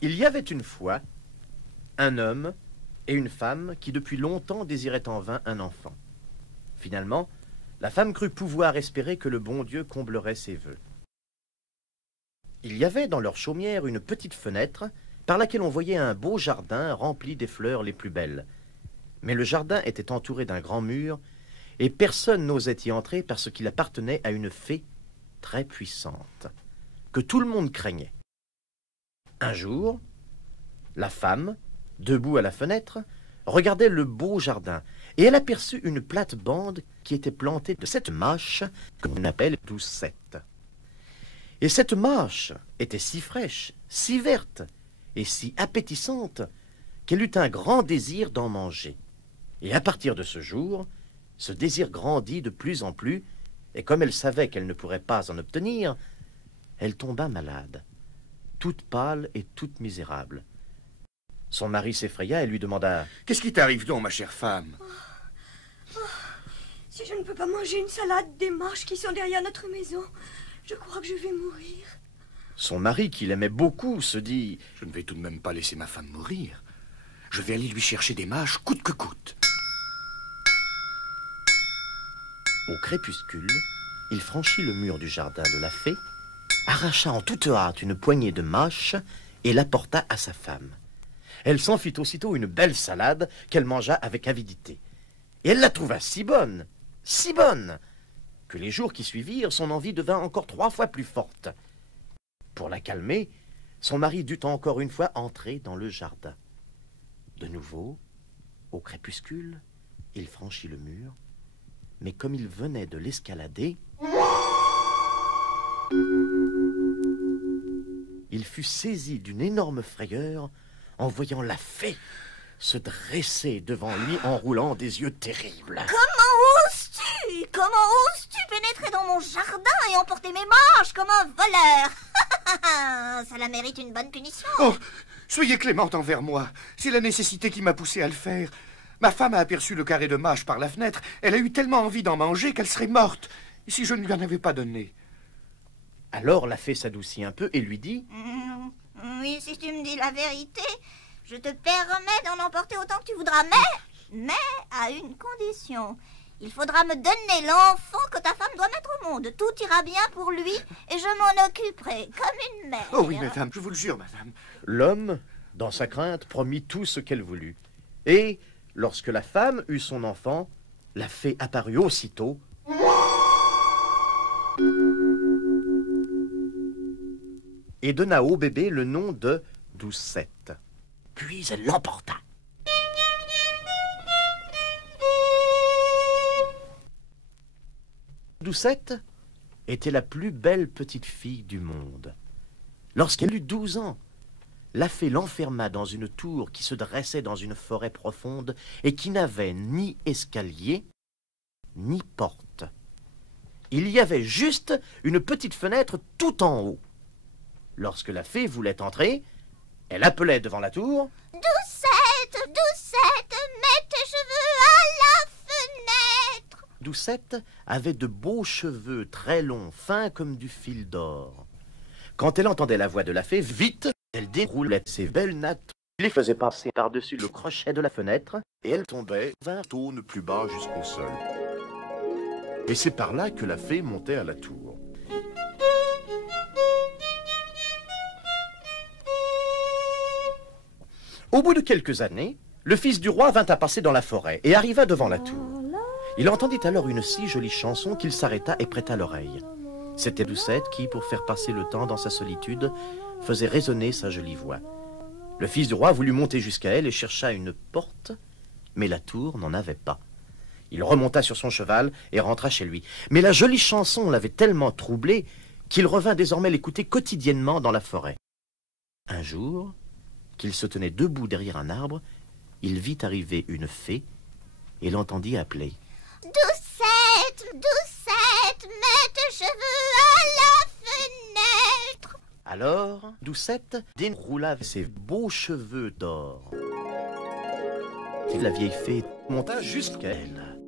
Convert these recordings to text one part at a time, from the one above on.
Il y avait une fois un homme et une femme qui depuis longtemps désiraient en vain un enfant. Finalement, la femme crut pouvoir espérer que le bon Dieu comblerait ses vœux. Il y avait dans leur chaumière une petite fenêtre par laquelle on voyait un beau jardin rempli des fleurs les plus belles. Mais le jardin était entouré d'un grand mur et personne n'osait y entrer parce qu'il appartenait à une fée très puissante, que tout le monde craignait. Un jour, la femme, debout à la fenêtre, regardait le beau jardin et elle aperçut une plate-bande qui était plantée de cette mâche que l'on appelle doucette. Et cette mâche était si fraîche, si verte et si appétissante qu'elle eut un grand désir d'en manger. Et à partir de ce jour, ce désir grandit de plus en plus, et comme elle savait qu'elle ne pourrait pas en obtenir, elle tomba malade, toute pâle et toute misérable. Son mari s'effraya et lui demanda « Qu'est-ce qui t'arrive donc, ma chère femme ?» Si je ne peux pas manger une salade des marches qui sont derrière notre maison, je crois que je vais mourir. Son mari, qui l'aimait beaucoup, se dit « Je ne vais tout de même pas laisser ma femme mourir. Je vais aller lui chercher des mâches coûte que coûte. » Au crépuscule, il franchit le mur du jardin de la fée, arracha en toute hâte une poignée de mâches et l'apporta à sa femme. Elle s'en fit aussitôt une belle salade qu'elle mangea avec avidité. Et elle la trouva si bonne, que les jours qui suivirent, son envie devint encore 3 fois plus forte. Pour la calmer, son mari dut encore une fois entrer dans le jardin. De nouveau, au crépuscule, il franchit le mur, mais comme il venait de l'escalader, il fut saisi d'une énorme frayeur en voyant la fée se dresser devant lui en roulant des yeux terribles. Comment oses-tu? Comment oses-tu pénétrer dans mon jardin et emporter mes mâches comme un voleur? Cela mérite une bonne punition. Oh, soyez clémente envers moi. C'est la nécessité qui m'a poussé à le faire. Ma femme a aperçu le carré de mâche par la fenêtre. Elle a eu tellement envie d'en manger qu'elle serait morte si je ne lui en avais pas donné. Alors la fée s'adoucit un peu et lui dit Oui, si tu me dis la vérité, je te permets d'en emporter autant que tu voudras, mais à une condition. Il faudra me donner l'enfant que ta femme doit mettre au monde. Tout ira bien pour lui et je m'en occuperai comme une mère. Oh oui, madame, je vous le jure, madame. L'homme, dans sa crainte, promit tout ce qu'elle voulut. Et, lorsque la femme eut son enfant, la fée apparut aussitôt et donna au bébé le nom de Doucette. Puis elle l'emporta. Doucette était la plus belle petite fille du monde. Lorsqu'elle eut 12 ans, la fée l'enferma dans une tour qui se dressait dans une forêt profonde et qui n'avait ni escalier, ni porte. Il y avait juste une petite fenêtre tout en haut. Lorsque la fée voulait entrer, elle appelait devant la tour « Doucette, Doucette, mets tes cheveux à la fenêtre !» Doucette avait de beaux cheveux très longs, fins comme du fil d'or. Quand elle entendait la voix de la fée, vite, elle déroulait ses belles nattes, les faisait passer par-dessus le crochet de la fenêtre, et elle tombait 20 tonnes plus bas jusqu'au sol. Et c'est par là que la fée montait à la tour. Au bout de quelques années, le fils du roi vint à passer dans la forêt et arriva devant la tour. Il entendit alors une si jolie chanson qu'il s'arrêta et prêta l'oreille. C'était Doucette qui, pour faire passer le temps dans sa solitude, faisait résonner sa jolie voix. Le fils du roi voulut monter jusqu'à elle et chercha une porte, mais la tour n'en avait pas. Il remonta sur son cheval et rentra chez lui. Mais la jolie chanson l'avait tellement troublé qu'il revint désormais l'écouter quotidiennement dans la forêt. Un jour, qu'il se tenait debout derrière un arbre, il vit arriver une fée et l'entendit appeler. « Doucette, Doucette, mets tes cheveux à la fenêtre !» Alors, Doucette déroula ses beaux cheveux d'or. Et la vieille fée monta jusqu'à elle.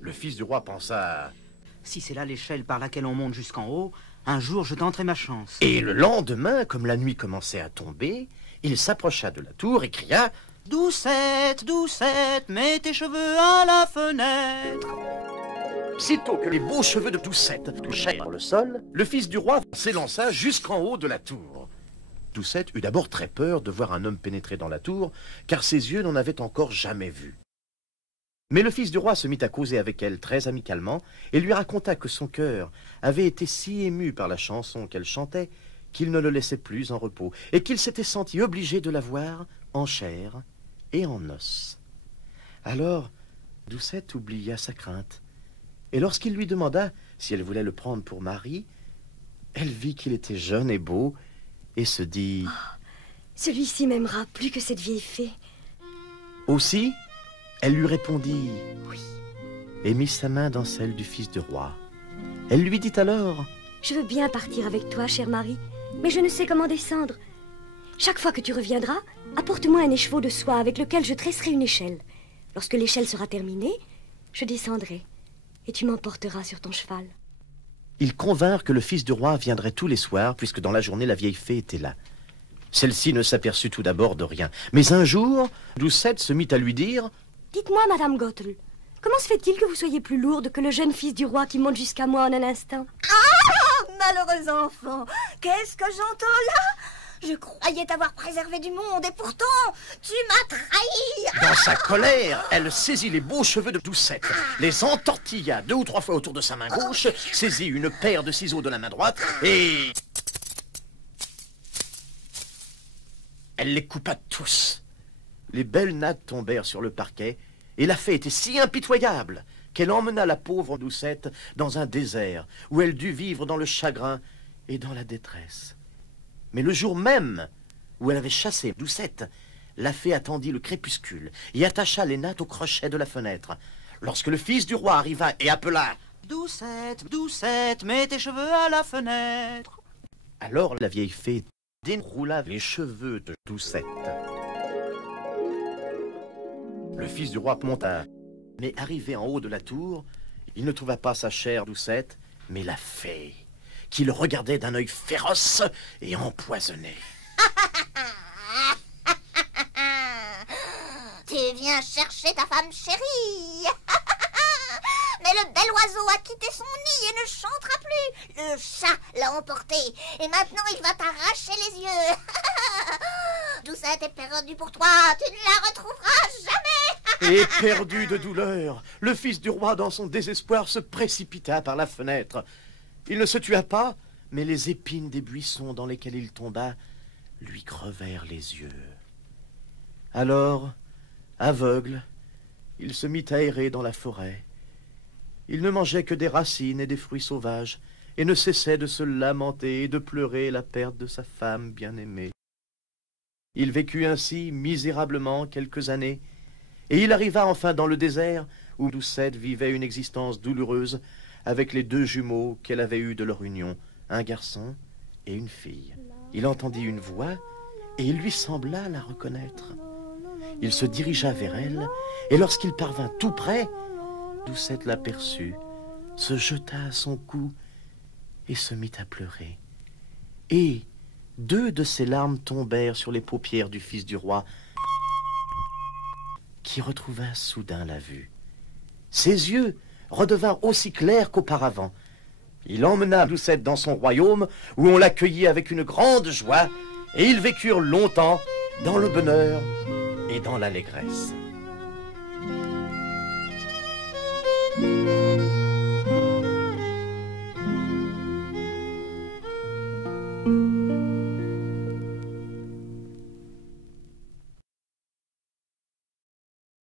Le fils du roi pensa Si c'est là l'échelle par laquelle on monte jusqu'en haut, un jour je tenterai ma chance. Et le lendemain, comme la nuit commençait à tomber, il s'approcha de la tour et cria « Doucette, Doucette, mets tes cheveux à la fenêtre !» Sitôt que les beaux cheveux de Doucette touchèrent le sol, le fils du roi s'élança jusqu'en haut de la tour. Doucette eut d'abord très peur de voir un homme pénétrer dans la tour, car ses yeux n'en avaient encore jamais vu. Mais le fils du roi se mit à causer avec elle très amicalement et lui raconta que son cœur avait été si ému par la chanson qu'elle chantait qu'il ne le laissait plus en repos et qu'il s'était senti obligé de la voir en chair et en os. Alors, Doucette oublia sa crainte, et lorsqu'il lui demanda si elle voulait le prendre pour mari, elle vit qu'il était jeune et beau et se dit « Oh, celui-ci m'aimera plus que cette vieille fée. » Aussi, elle lui répondit « oui » et mit sa main dans celle du fils du roi. Elle lui dit alors « Je veux bien partir avec toi, cher mari, mais je ne sais comment descendre. Chaque fois que tu reviendras, apporte-moi un écheveau de soie avec lequel je tresserai une échelle. Lorsque l'échelle sera terminée, je descendrai et tu m'emporteras sur ton cheval. » Ils convinrent que le fils du roi viendrait tous les soirs, puisque dans la journée la vieille fée était là. Celle-ci ne s'aperçut tout d'abord de rien. Mais un jour, Doucette se mit à lui dire « Dites-moi, Madame Gothel, comment se fait-il que vous soyez plus lourde que le jeune fils du roi qui monte jusqu'à moi en un instant ?» Ah, malheureux enfant, qu'est-ce que j'entends là? Je croyais t'avoir préservé du monde et pourtant, tu m'as trahi. Dans sa colère, elle saisit les beaux cheveux de Doucette, les entortilla 2 ou 3 fois autour de sa main gauche, saisit une paire de ciseaux de la main droite et... elle les coupa tous. Les belles nattes tombèrent sur le parquet et la fée était si impitoyable qu'elle emmena la pauvre Doucette dans un désert où elle dut vivre dans le chagrin et dans la détresse. Mais le jour même où elle avait chassé Doucette, la fée attendit le crépuscule et attacha les nattes au crochet de la fenêtre. Lorsque le fils du roi arriva et appela « Doucette, Doucette, mets tes cheveux à la fenêtre !» Alors la vieille fée déroula les cheveux de Doucette. Le fils du roi monta, mais arrivé en haut de la tour, il ne trouva pas sa chère Doucette, mais la fée, qui le regardait d'un œil féroce et empoisonné. Tu viens chercher ta femme chérie. Mais le bel oiseau a quitté son nid et ne chantera plus. Le chat l'a emporté et maintenant il va t'arracher les yeux. Doucette est perdue pour toi, tu ne la retrouveras jamais. Et perdu de douleur, le fils du roi dans son désespoir se précipita par la fenêtre. Il ne se tua pas, mais les épines des buissons dans lesquels il tomba lui crevèrent les yeux. Alors, aveugle, il se mit à errer dans la forêt. Il ne mangeait que des racines et des fruits sauvages, et ne cessait de se lamenter et de pleurer la perte de sa femme bien-aimée. Il vécut ainsi misérablement quelques années, et il arriva enfin dans le désert où Doucette vivait une existence douloureuse avec les 2 jumeaux qu'elle avait eus de leur union, un garçon et une fille. Il entendit une voix et il lui sembla la reconnaître. Il se dirigea vers elle, et lorsqu'il parvint tout près, Doucette l'aperçut, se jeta à son cou et se mit à pleurer. Et 2 de ses larmes tombèrent sur les paupières du fils du roi, qui retrouva soudain la vue. Ses yeux redevinrent aussi clairs qu'auparavant. Il emmena Doucette dans son royaume, où on l'accueillit avec une grande joie, et ils vécurent longtemps dans le bonheur et dans l'allégresse.